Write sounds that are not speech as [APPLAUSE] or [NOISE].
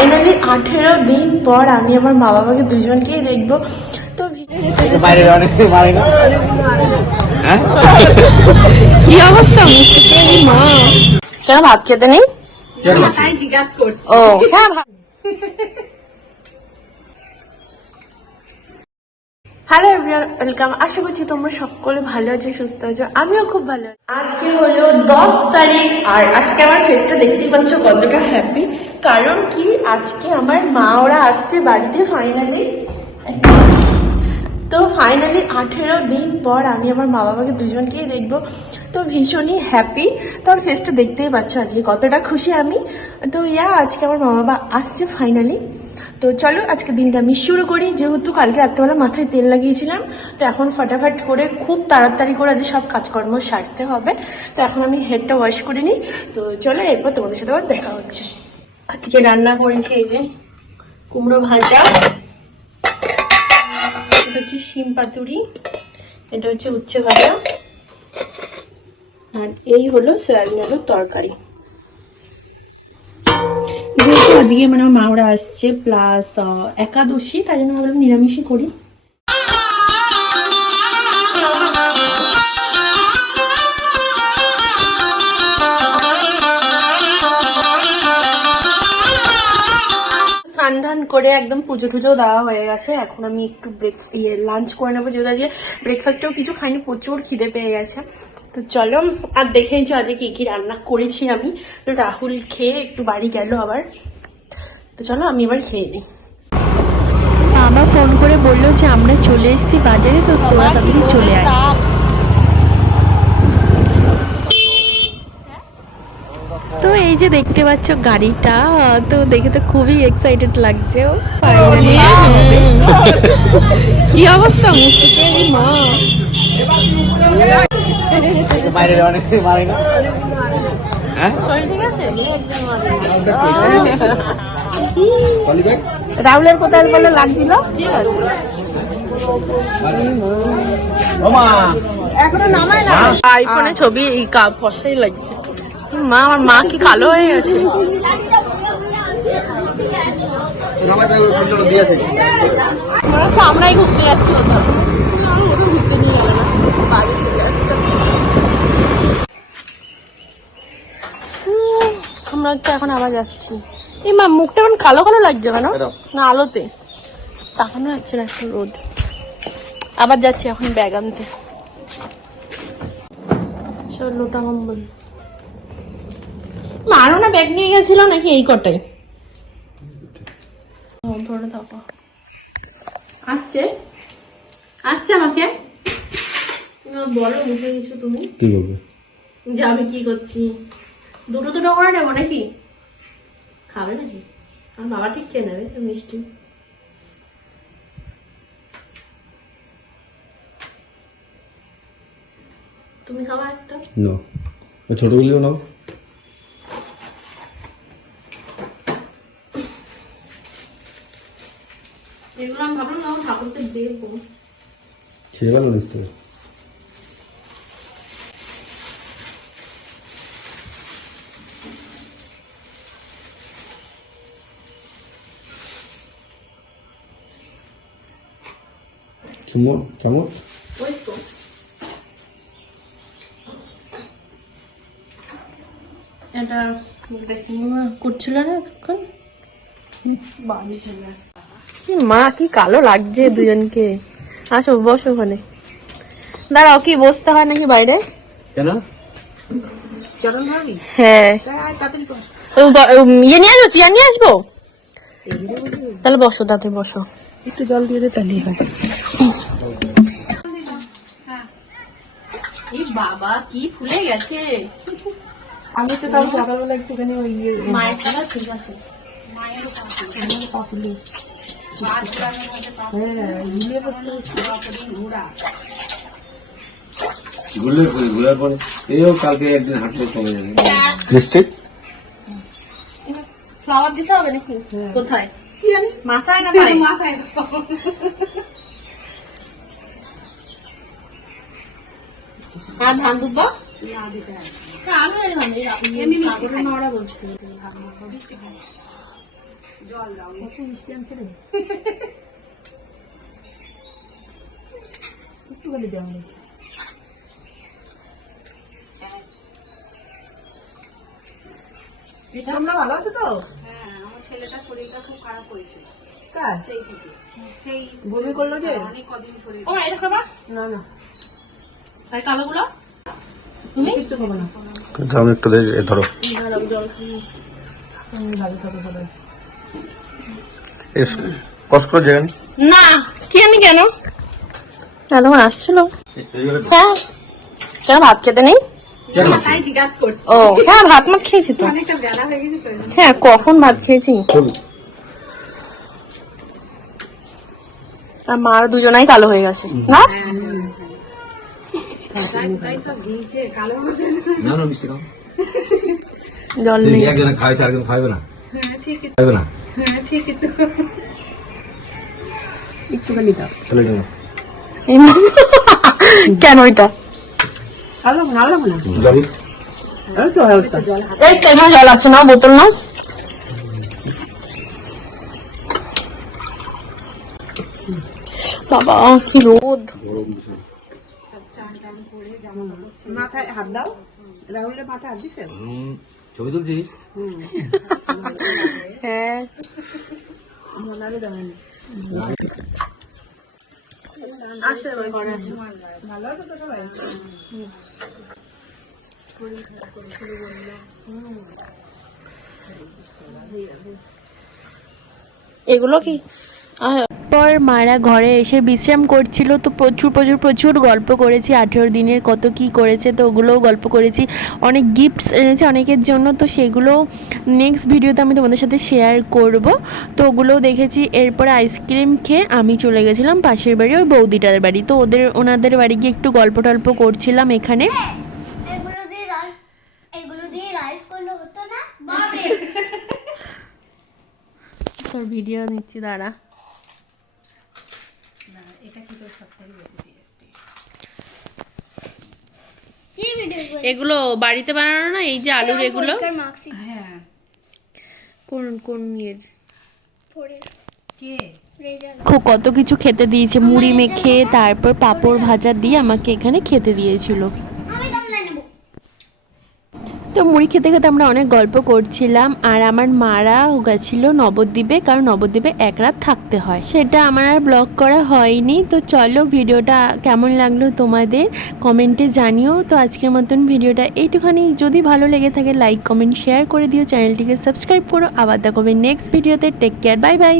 Finally আঠেরো দিন পর আমি আমার মা বাবাকে দুজনকেই দেখব। তো বাইরে অনেক পারে না। হ্যাঁ? কি অবস্থা? মা। কেন ভাত খেতে নেই? ও হ্যাঁ হ্যালো এভরিওয়ান ওয়েলকাম আশা করছি তোমরা সকলে ভালো আছো সুস্থ আছো। আমিও খুব ভালো আছি। আজকে হলো দশ তারিখ আর আজকে আমার ফেসটা দেখতেই পাচ্ছ কতটা হ্যাপি কারণ কি? আজকে আমার মা, ওরা আসছে বাড়িতে ফাইনালি তো ফাইনালি আঠেরো দিন পর আমি আমার মা বাবাকে দুজনকেই দেখব। তো ভীষণই হ্যাপি তো আমার ফেসটা দেখতেই পাচ্ছ আজকে কতটা খুশি আমি। তো ইয়া, আজকে আমার মা বাবা আসছে ফাইনালি তো চলো আজকে দিনটা আমি শুরু করি। যেহেতু কালকে রাত্রেবেলা মাথায় তেল লাগিয়েছিলাম, তো এখন ফটাফট করে খুব তাড়াতাড়ি করে আজ সব কাজকর্ম সারতে হবে। তো এখন আমি হেডটা ওয়াশ করে নিই। তো চলো, এরপর তোমাদের সাথে আবার দেখা হচ্ছে। আজকে রান্না করেছি এই যে কুমড়ো ভাজা, এটা হচ্ছে শিম পাতুরি, এটা হচ্ছে উচ্ছে ভাজা, আর এই হলো সয়াবিন আলুর তরকারি। যেহেতু আজকে মানে আমার মা ওরা আসছে প্লাস একাদশী, তাই জন্য ভাবলাম নিরামিষই করি। স্নান ধান করে একদম পুজো টুজো দেওয়া হয়ে গেছে। এখন আমি একটু ব্রেক ইয়ে লাঞ্চ করে নেব যেহেতু আজকে ব্রেকফাস্টেও কিছু খাইনি প্রচুর খিদে পেয়ে গেছে। তো চলো আর দেখেইছো আজকে কি কি রান্না করেছি আমি। তো রাহুল খেয়ে একটু বাড়ি গেল আবার। তো চলো আমি এবার খেয়ে নিই। বাবা ফোন করে বলল যে আমরা চলে এসেছি বাজারে তো তোরা তাড়াতাড়ি চলে আয়। তো এই যে দেখতে পাচ্ছ গাড়িটা তো দেখে তো খুবই এক্সাইটেড লাগছে। ও [LAUGHS] কি অবস্থা? মা। হ্যাঁ? আছে? রাহুলের কোথায় বলে লাগছিল? ঠিক আছে। ওমা আইফোনে ছবি এই কা- ফসাই লাগছে। মা আমার মা কি কালো হয়ে গেছে? মনে হচ্ছে আমরাই ঘুরতে যাচ্ছি কোথাও। ঘুরতে নিয়ে গেল না চলে আমরা হচ্ছে এখন আবার যাচ্ছি। এই মা মুখটা এখন কালো কালো লাগছে কেন? না আলোতে। তাকানো যাচ্ছে না একটু রোদ। আবার যাচ্ছি এখন ব্যাগ আনতে ষোলোটা কম্বল। মা আরও না ব্যাগ নিয়ে গেছিল নাকি এই কটাই? ধরে থাকো। আসছে? আসছে আমাকে? বলো মুখে কিছু তুমি। কি বলবে যে আমি কি করছি? দুটো দুটো করে নেব নাকি? খাবে নাকি? বাবা ঠিক খেয়ে নেবে মিষ্টি। তুমি খাবা একটা? না। ছোটগুলিও নাও। এগুলো আমি ভাবলাম আমার ঠাকুরকে দেবো ছিঁড়ে গেল নিশ্চয় চুমো চামচ ওই তো এটা দেখি মা করছিল না তখন বাজে ছিল মা কি কালো লাগছে দুজনকে। আসো বসো ওখানে। দাঁড়াও কি বসতে হয় নাকি বাইরে? কেন? হ্যাঁ। ইয়ে নিয়ে আসব চেয়ার নিয়ে আসব? তাহলে বসো বসো। একটু জল দিয়ে দে তাহলেই বাবা কি ফুলে গেছে। আমি তো তাও সকালবেলা একটুখানি ওই ইয়ে মায়ের ঠিক আছে। ঘুরলে ঘুরার পরে এইও কালকে একদিন হাঁটলে কমে যাবে। লিপস্টিক ফ্লাওয়ার দিতে হবে নাকি? কোথায়? মাথায় না পায়ে? মাথায় আর ধান দুব্বা আমি জানি না, আপনি- কাকুর মা ওরা বলছিল, ধান দুব্বা দিতে হয়। তোমরা ভালো আছো তো? হ্যাঁ আমার ছেলেটার শরীরটা খুব খারাপ হয়েছিল সেই থেকে। সেই বমি করল যে? অনেক কদিন শরীর ও এটা খাবা? না না। আর কালোগুলো? কিচ্ছু খাব না। একটু ধরো। ভালো থাকো সবাই। কষ্ট না কি জানি কেন? আসছিল। হ্যাঁ। কেন ভাত খেতে নেই? ও হ্যাঁ ভাত মাত খেয়েছি তো। হয়ে গেছে তো। হ্যাঁ কখন ভাত খেয়েছি? আর মার দুজনাই কালো হয়ে গেছে। না? তাই সব ঘিয়েছে কালো হয়েছে না না মিষ্টি খাও। জল নেই। একজনে আরেকজন খাইবে না। হ্যাঁ খাইবে না? হ্যাঁ ঠিকই তো। একটুখানি দাও। কেন? না। এই জল আছে না বোতল না বাবা কি রোদ। মাথায় হাত দাও। রাহুলের মাথায় হাত দিছে ছবি তুলছিস? হ্যাঁ। মনারে দেবেন ভালো আছো তো সবাই? এগুলো কি? আহ, পর মারা ঘরে এসে বিশ্রাম করছিল। তো প্রচুর প্রচুর প্রচুর গল্প করেছি। আঠেরো দিনের কত কি করেছে তো ওগুলোও গল্প করেছি। অনেক গিফটস এনেছে অনেকের জন্য। তো সেগুলো নেক্সট ভিডিওতে আমি তোমাদের সাথে শেয়ার করব। তো ওগুলোও দেখেছি। এরপরে আইসক্রিম খেয়ে আমি চলে গেছিলাম পাশের বাড়ি ওই বৌদিটার বাড়ি। তো ওদের ওনাদের বাড়ি গিয়ে একটু গল্প টল্প করছিলাম এখানে। এগুলো দিয়ে রাইস এগুলো দিয়ে রাইস করলে হতো না? বাপরে! [LAUGHS] তোর ভিডিও নিচ্ছি দাঁড়া। কি ভিডিও করে এগুলো বাড়িতে বানানো না? এই যে আলুর এগুলো? হ্যাঁ। কোন কোন ইয়ের? কে? খুব কত কিছু খেতে দিয়েছে। মুড়ি মেখে তারপর পাঁপড় ভাজা দিয়ে আমাকে এখানে খেতে দিয়েছিল। তো মুড়ি খেতে খেতে আমরা অনেক গল্প করছিলাম, আর আমার মারা গেছিল নবদ্বীপে, কারণ নবদ্বীপে এক রাত থাকতে হয়। সেটা আমার আর ব্লগ করা হয়নি। তো চলো ভিডিওটা কেমন লাগল তোমাদের কমেন্টে জানিও। তো আজকের মতন ভিডিওটা এইটুখানি। যদি ভালো লেগে থাকে লাইক কমেন্ট শেয়ার করে দিও। চ্যানেলটিকে সাবস্ক্রাইব করো। আবার দেখাবে নেক্সট ভিডিওতে। Take care bye bye